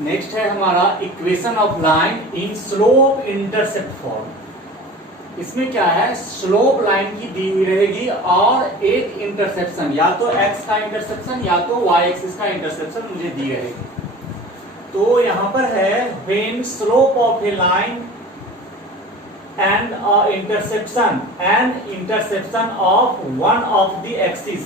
Next है हमारा equation of line in slope intercept form. इसमें क्या है, स्लोप लाइन की दी हुई रहेगी और एक इंटरसेप्शन, या तो x का इंटरसेप्शन या तो y एक्सिस का इंटरसेप्शन मुझे दी रहेगी। तो यहां पर है when slope of a line and interception of one of the axis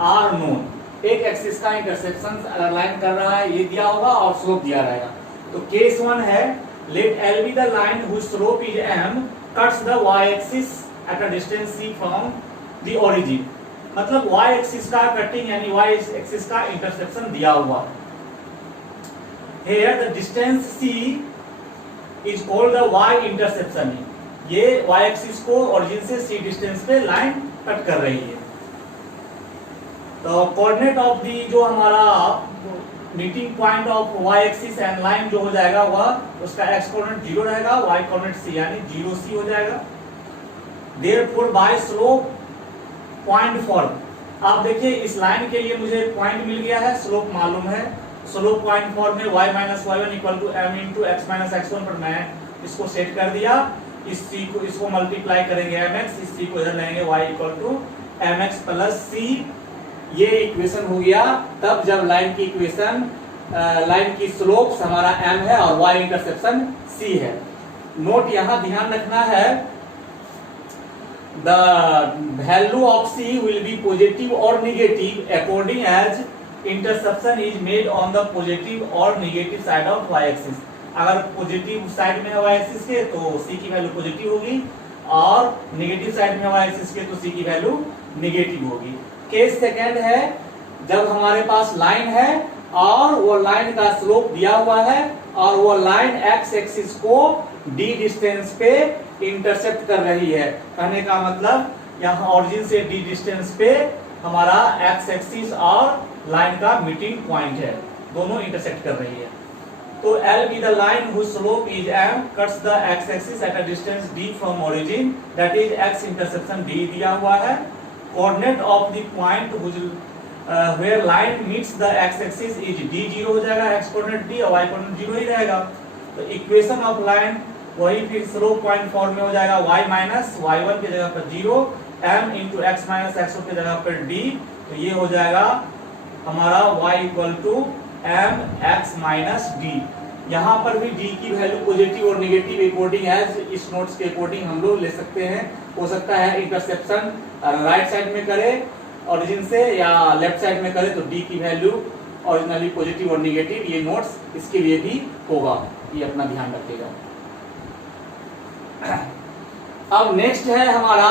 are known. एक एक्सिस का इंटरसेप्शन अगर लाइन कर रहा है ये दिया होगा और स्लोप दिया रहेगा। तो केस 1 है let L be the line whose slope is m cuts the y axis at a distance c from the origin। मतलब y एक्सिस का कटिंग यानी y एक्सिस का इंटरसेप्शन दिया हुआ। Here the distance c is called the y interception। ये y axis को origin से c distance पे लाइन कट कर रही है। तो कोऑर्डिनेट ऑफ दी जो हमारा meeting point of y axis and line जो हो जाएगा वह उसका x कोऑर्डिनेट 0 रहेगा, y कोऑर्डिनेट c यानी 0c हो जाएगा। Therefore by slope point form, आप देखिए इस लाइन के लिए मुझे पॉइंट मिल गया है, स्लोप मालूम है। स्लोप पॉइंट फॉर्म में y minus y1 equal to m into x minus x1 पर मैं इसको सेट कर दिया। इस c को इसको मल्टीप्लाई करेंगे mx, इस c को इधर लेंगे y equal to mx plus c। ये इक्वेशन हो गया तब जब लाइन की इक्वेशन लाइन की स्लोप हमारा m है और y इंटरसेप्शन c है। नोट यहां ध्यान रखना है, the value of c will be positive और negative according as interception is made on the positive और negative side of y axis. अगर पॉजिटिव साइड में है y एक्सिस के तो c की वैल्यू पॉजिटिव होगी और नेगेटिव साइड में y एक्सिस के तो c की वैल्यू नेगेटिव होगी। केस सेकेंड है जब हमारे पास लाइन है और वो लाइन का स्लोप दिया हुआ है और वो लाइन x एक्सिस को d डिस्टेंस पे इंटरसेप्ट कर रही है। कहने का मतलब यहाँ ओरिजिन से d डिस्टेंस पे हमारा x एक्सिस और लाइन का मीटिंग पॉइंट है, दोनों इंटरसेक्ट कर रही है। तो L be the line whose slope is m cuts the x axis at a distance d from origin, that is x intersection d दिया हुआ है। Coordinate of the point where line meets the x axis is d0 हो जाएगा, x coordinate d और y coordinate 0 ही रहेगा। तो equation of line वही फिर स्लोप पॉइंट फॉर्म में हो जाएगा y माइनस y1 की जगह पर 0 m into x minus x1 की जगह पर d। तो ये हो जाएगा हमारा y equal to m x minus d। यहाँ पर भी d की वैल्यू पॉजिटिव और नेगेटिव अकॉर्डिंग एज इस नोट्स के अकॉर्डिंग हम लोग ले सकते हैं। हो सकता है इंटरसेप्शन राइट साइड में करे ओरिजिन से या लेफ्ट साइड में करे तो d की वैल्यू ओरिजिनली पॉजिटिव और नेगेटिव, ये नोट्स इसके लिए भी होगा, ये अपना ध्यान रखिएगा। अब नेक्स्ट है हमारा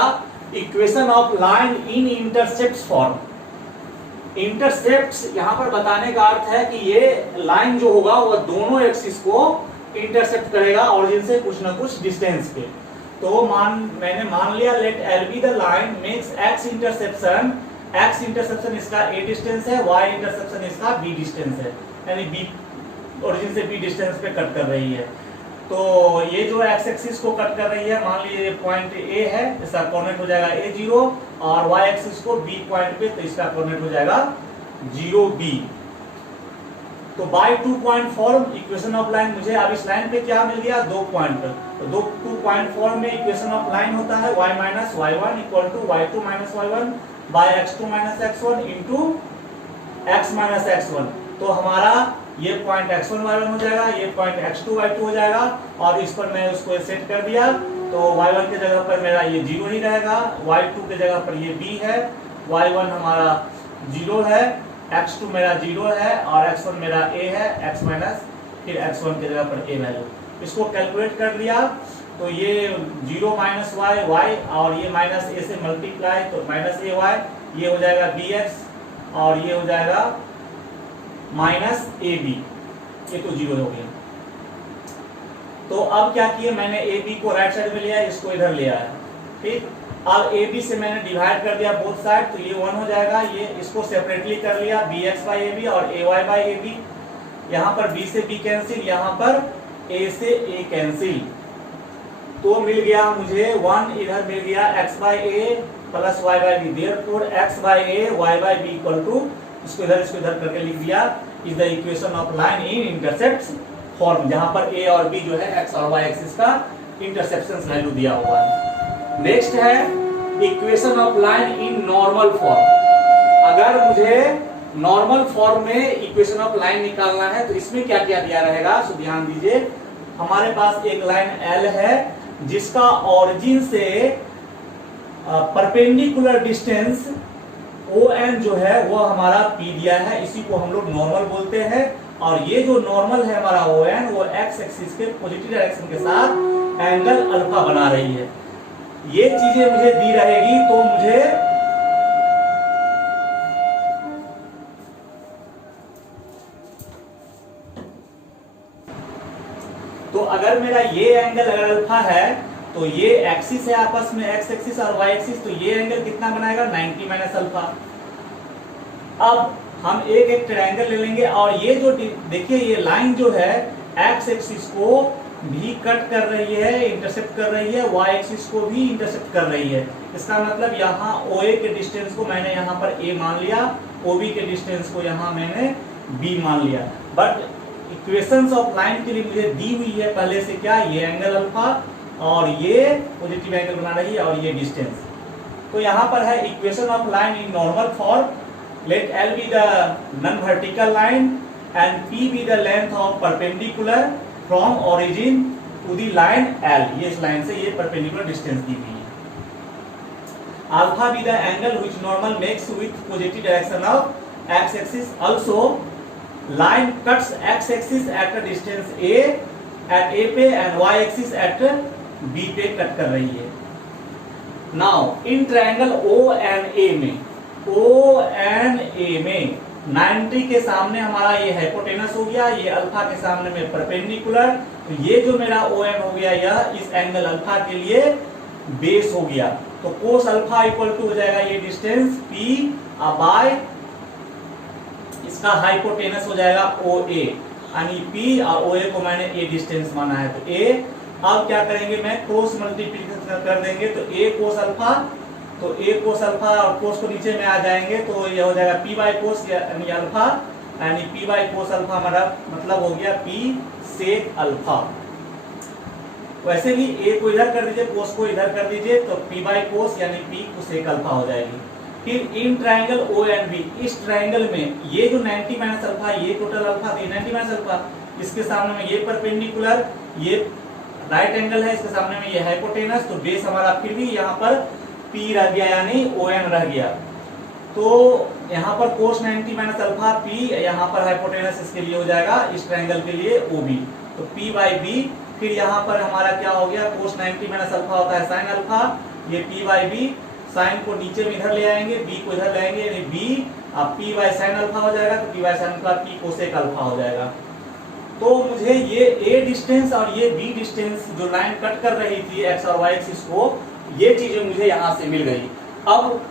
equation of line in intercept form. Intercept यहाँ पर बताने का अर्थ है कि ये लाइन जो होगा वह दोनों एक्सिस को इंटरसेप्ट करेगा ओरिजिन से कुछ ना कुछ डिस्टेंस पे। तो मैंने मान लिया let L be the line makes x interception, x interception इसका a डिस्टेंस है, y इंटरसेप्शन इसका b डिस्टेंस है, यानी b ओरिजिन से b डिस्टेंस पे कट कर रही है। तो ये जो x एक्सिस को कट कर रही है, मान लीजिए पॉइंट a है, इसका कोऑर्डिनेट हो जाएगा a0 और y एक्सिस को b पॉइंट पे तो इसका कोऑर्डिनेट हो जाएगा 0b। तो by 2 point form equation of line, मुझे अब इस लाइन पे क्या मिल गया, 2 पॉइंट। तो 2 पॉइंट फॉर्म में इक्वेशन ऑफ लाइन होता है y minus y1 equal to y2 minus y1 by x2 minus x1 into x minus x1। तो हमारा ये पॉइंट x1 y1 हो जाएगा, ये पॉइंट x2 y2 हो जाएगा और इस पर मैं उसको सेट कर दिया। तो y1 के जगह पर मेरा ये 0 ही रहेगा, y2 के जगह पर ये b है, y1 हमारा 0 है, x2 मेरा 0 है और x1 मेरा a है, x माइनस फिर x1 की जगह पर a वैल्यू। इसको कैलकुलेट कर लिया तो ये 0 माइनस y और ये माइनस a से मल्टीप्लाई तो माइनस a y, ये हो जाएगा bx और ये हो जाएगा माइनस ab, ये तो 0 हो गया। तो अब क्या किए, मैंने ab को राइट साइड में लिया, इसको इधर ले आया, ठीक। अब AB से मैंने डिवाइड कर दिया बोथ साइड, तो ये 1 हो जाएगा। ये इसको सेपरेटली कर लिया bx by ab और ay by ab। यहाँ पर b से b कैंसिल, यहाँ पर a से a कैंसिल, तो मिल गया मुझे 1, इधर मिल गया x by a plus y by b। Therefore x by a y by b equal to, इसको इधर करके लिख दिया is the equation of line in intercept form, जहां पर ए और बी जो है एक्स और वाई एक्सिस का इंटरसेप्शन वैल्यू दिया हुआ है। नेक्स्ट है equation of line in normal form. अगर मुझे नॉर्मल फॉर्म में इक्वेशन ऑफ लाइन निकालना है तो इसमें क्या क्या दिया रहेगा, सो ध्यान दीजिए। हमारे पास एक लाइन एल है जिसका ओरिजिन से परपेंडिकुलर डिस्टेंस ON जो है वो हमारा P दिया है, इसी को हम लोग नॉर्मल बोलते हैं। और ये जो नॉर्मल है हमारा ON वो एक्स एक्सिस के पॉजिटिव डायरेक्शन के साथ एंगल अल्फा बना रही है। ये चीजें मुझे दी रहेगी तो मुझे तो अगर मेरा ये एंगल अगर अल्फा है तो ये एक्सिस है आपस में एक्स एक्सिस और वाई एक्सिस, तो ये एंगल कितना बनाएगा 90 माइनस अल्फा। अब हम एक एक ट्रायंगल ले लेंगे और ये जो देखिए ये लाइन जो है एक्स एक्सिस को भी कट कर रही है, इंटरसेप्ट कर रही है, वाई एक्सिस को भी इंटरसेप्ट कर रही है। इसका मतलब यहाँ OA के डिस्टेंस को मैंने यहाँ पर A मान लिया, OB के डिस्टेंस को यहाँ मैंने B मान लिया। बट इक्वेशंस ऑफ लाइन के लिए मुझे दी हुई है पहले से क्या, ये एंगल अल्फा और ये पॉजिटिव एंगल बना रही है और ये डिस्टेंस। तो यहाँ पर है equation of line in normal form, let L be the non vertical line and P be the length of perpendicular from origin to the line L। ये इस लाइन से ये परपेंडिकुलर डिस्टेंस दी हुई है। Alpha be the angle which normal makes with positive direction of x axis. Also line cuts x axis at a distance at A पे and y axis at B पे cut कर रही है। Now in triangle ONA में 90 के सामने हमारा ये हाइपोटेनस हो गया, ये अल्फा के सामने में परपेंडिकुलर, तो ये जो मेरा OM हो गया यह इस एंगल अल्फा के लिए बेस हो गया। तो कोस अल्फा इक्वल टू हो जाएगा ये डिस्टेंस P बाय इसका हाइपोटेनस हो जाएगा OA, यानी P और OA को मैंने A डिस्टेंस माना है तो A। अब क्या करेंगे, मैं क्रॉस मल्टीप्लिकेशन कर देंगे तो A कोस अल्फा, तो A कोस अल्फा और कोस को नीचे में आ जाएंगे तो ये हो जाएगा P बाई कोस यानी अल्फा, यानी P बाई कोस अल्फा हमारा मतलब हो गया P सेक अल्फा। वैसे भी A को इधर कर दीजिए, कोस को इधर कर दीजिए तो P बाई कोस यानी P कोसेक अल्फा हो जाएगी। फिर इन ट्रायंगल ONB, इस ट्रायंगल में ये जो 90 माइनस अल्फा, ये टोटल अल्फा, तो 90 माइनस अल्फा, इसके सामने में ये परपेंडिकुलर, ये राइट एंगल है, इसके सामने में ये हाइपोटेनस, तो बेस हमारा फिर भी यहाँ पर P रह गया यानी ON रह गया। तो यहाँ पर कोस 90 माइनस अल्फा P, यहाँ पर हाइपोटेनस इसके लिए हो जाएगा इस ट्रायंगल के लिए OB, तो P बाई B। फिर यहाँ पर हमारा क्या हो गया, कोस 90 माइनस अल्फा होता है साइन अल्फा, ये P बाई B, साइन को नीचे में इधर ले आएंगे, B को इधर ले आएंगे यानी B, अब P बाई साइन अल्फा हो जाएगा, तो P by sine alpha P cosec alpha हो जाएगा। तो मुझे ये A डिस्टेंस और ये B डिस्टेंस जो लाइन कट कर रही थी एक्स और वाई एक्सिस को, ये चीजें मुझे यहाँ से मिल गई। अब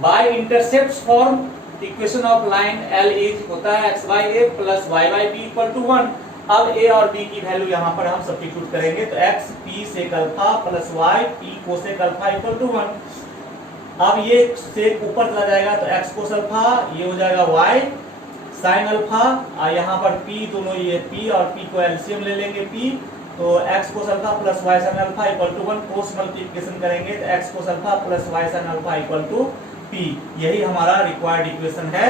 by intercept form equation of line L is होता है x by a plus y by b equal to 1। अब A और B की वैल्यू यहाँ पर हम सब्स्टिट्यूट करेंगे तो x P sec alpha plus y P cosec alpha equal to 1। अब ये सेक ऊपर चला जाएगा तो x कोस अल्फा, ये हो जाएगा y साइन अल्फा, और यहाँ पर P दोनों ये P और P को एलसीएम ले लेंगे P, तो x cos alpha plus y sine alpha equal to 1। Cos multiplication करेंगे तो x cos alpha plus y sine alpha equal to P। यही हमारा रिक्वायर्ड इक्वेशन है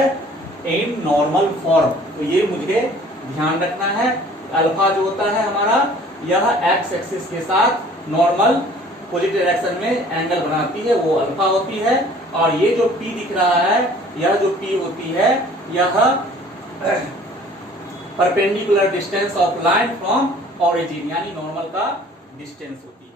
इन नॉर्मल फॉर्म। तो ये मुझे ध्यान रखना है, अल्फा जो होता है हमारा यह एक्स एक्सिस के साथ नॉर्मल पॉजिटिव डायरेक्शन में एंगल बनाती है, वो अल्फा होती है। और ये जो P दिख रहा है, यह जो P होती है यह perpendicular distance of line from origin यानी नॉर्मल का डिस्टेंस होती है।